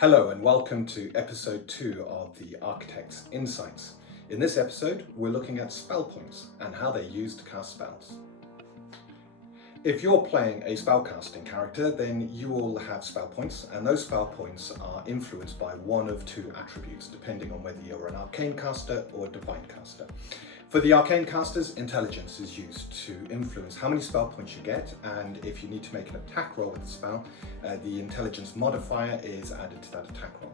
Hello and welcome to episode 2 of the Architect's Insights. In this episode, we're looking at spell points and how they're used to cast spells. If you're playing a spellcasting character, then you will have spell points, and those spell points are influenced by one of two attributes, depending on whether you're an arcane caster or a divine caster. For the arcane casters, intelligence is used to influence how many spell points you get, and if you need to make an attack roll with the spell, the intelligence modifier is added to that attack roll.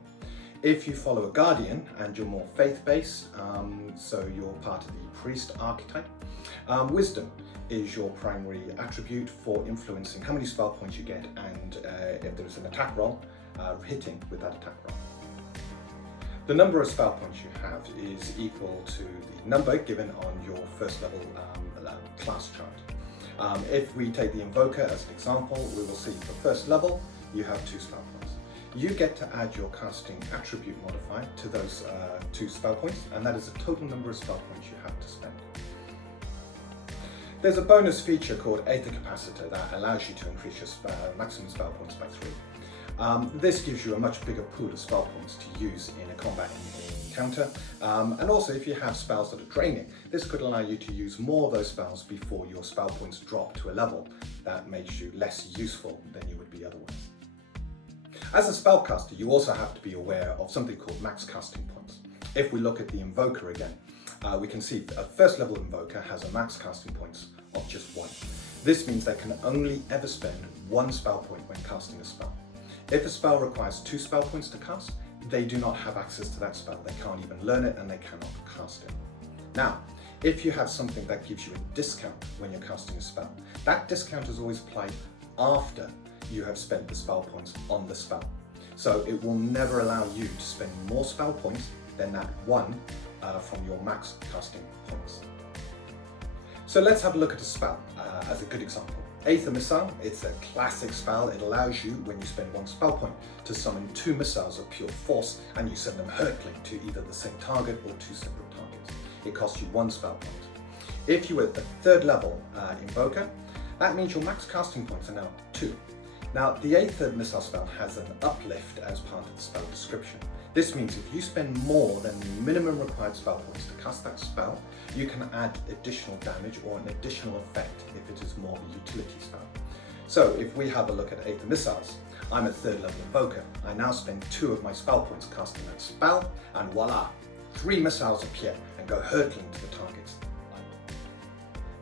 If you follow a guardian and you're more faith-based, so you're part of the priest archetype, wisdom is your primary attribute for influencing how many spell points you get, and if there's an attack roll, hitting with that attack roll. The number of spell points you have is equal to the number given on your first level class chart. If we take the Invoker as an example, we will see for first level you have 2 spell points. You get to add your casting attribute modifier to those 2 spell points, and that is the total number of spell points you have to spend. There's a bonus feature called Ather Capacitor that allows you to increase your maximum spell points by 3. This gives you a much bigger pool of spell points to use in a combat encounter, and also if you have spells that are draining, this could allow you to use more of those spells before your spell points drop to a level that makes you less useful than you would be otherwise. As a spellcaster, you also have to be aware of something called max casting points. If we look at the Invoker again, we can see a first level Invoker has a max casting points of just 1. This means they can only ever spend 1 spell point when casting a spell. If a spell requires 2 spell points to cast, they do not have access to that spell. They can't even learn it and they cannot cast it. Now, if you have something that gives you a discount when you're casting a spell, that discount is always applied after you have spent the spell points on the spell. So it will never allow you to spend more spell points than that 1 from your max casting points. So let's have a look at a spell as a good example. Ather Missile, it's a classic spell. It allows you, when you spend 1 spell point, to summon 2 missiles of pure force, and you send them hurtling to either the same target or 2 separate targets. It costs you 1 spell point. If you were at the 3rd level Invoker, that means your max casting points are now 2. Now, the Ather Missile spell has an uplift as part of the spell description. This means if you spend more than the minimum required spell points to cast that spell, you can add additional damage or an additional effect if it is more of a utility spell. So if we have a look at Ather Missiles, I'm a 3rd level Invoker. I now spend 2 of my spell points casting that spell, and voila, 3 missiles appear and go hurtling to the targets.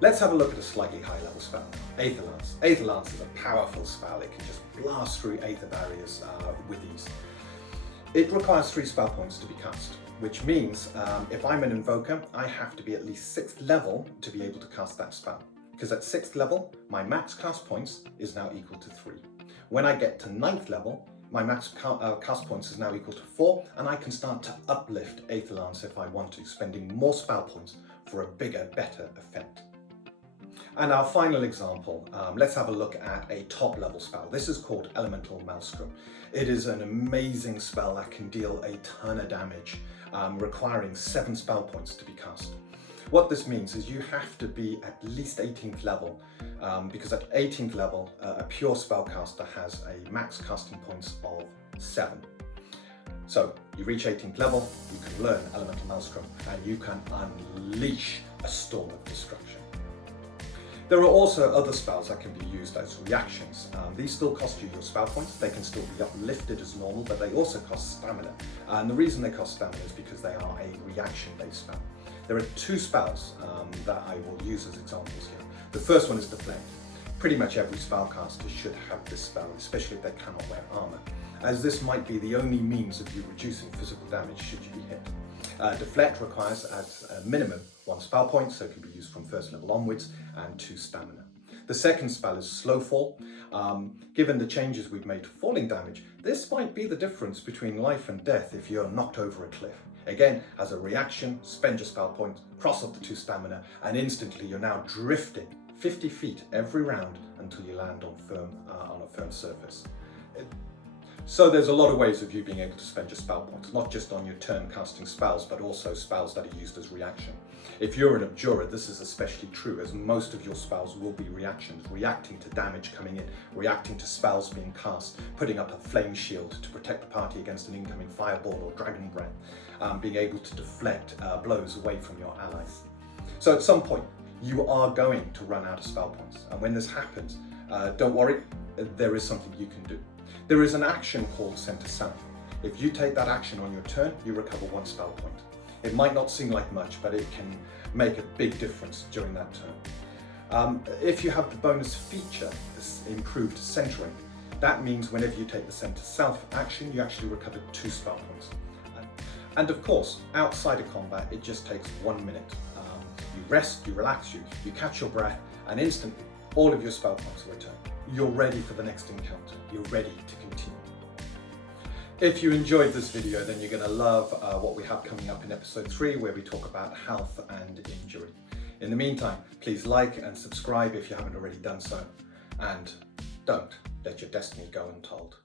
Let's have a look at a slightly higher level spell, Ather Lance. Ather Lance is a powerful spell. It can just blast through Aether barriers with ease. It requires 3 spell points to be cast, which means if I'm an Invoker, I have to be at least 6th level to be able to cast that spell. Because at 6th level, my max cast points is now equal to 3. When I get to 9th level, my max cast points is now equal to 4, and I can start to uplift Ather Lance if I want to, spending more spell points for a bigger, better effect. And our final example, let's have a look at a top level spell. This is called Elemental Malstrom. It is an amazing spell that can deal a ton of damage, requiring 7 spell points to be cast. What this means is you have to be at least 18th level, because at 18th level, a pure spellcaster has a max casting points of 7. So you reach 18th level, you can learn Elemental Malstrom, and you can unleash a storm of destruction. There are also other spells that can be used as reactions. These still cost you your spell points. They can still be uplifted as normal, but they also cost stamina. And the reason they cost stamina is because they are a reaction-based spell. There are 2 spells that I will use as examples here. The first one is Deflect. Pretty much every spellcaster should have this spell, especially if they cannot wear armor, as this might be the only means of you reducing physical damage should you be hit. Deflect requires as a minimum 1 spell point, so it can be used from 1st level onwards, and 2 stamina. The second spell is Slow Fall. Given the changes we've made to falling damage, this might be the difference between life and death if you're knocked over a cliff. Again, as a reaction, spend your spell point, cross off the 2 stamina, and instantly you're now drifting 50 feet every round until you land on a firm surface. So there's a lot of ways of you being able to spend your spell points, not just on your turn casting spells, but also spells that are used as reaction. If you're an Abjurer, this is especially true, as most of your spells will be reactions, reacting to damage coming in, reacting to spells being cast, putting up a flame shield to protect the party against an incoming fireball or dragon breath, being able to deflect blows away from your allies. So at some point, you are going to run out of spell points, and when this happens, don't worry, there is something you can do. There is an action called Center South. If you take that action on your turn, you recover 1 spell point. It might not seem like much, but it can make a big difference during that turn. If you have the bonus feature, this improved centering, that means whenever you take the Center South action, you actually recover 2 spell points. And of course, outside of combat, it just takes 1 minute. You rest, you relax, you catch your breath, and instantly, all of your spell points are returned. You're ready for the next encounter. You're ready to continue. If you enjoyed this video, then you're going to love what we have coming up in episode 3, where we talk about health and injury. In the meantime, please like and subscribe if you haven't already done so. And don't let your destiny go untold.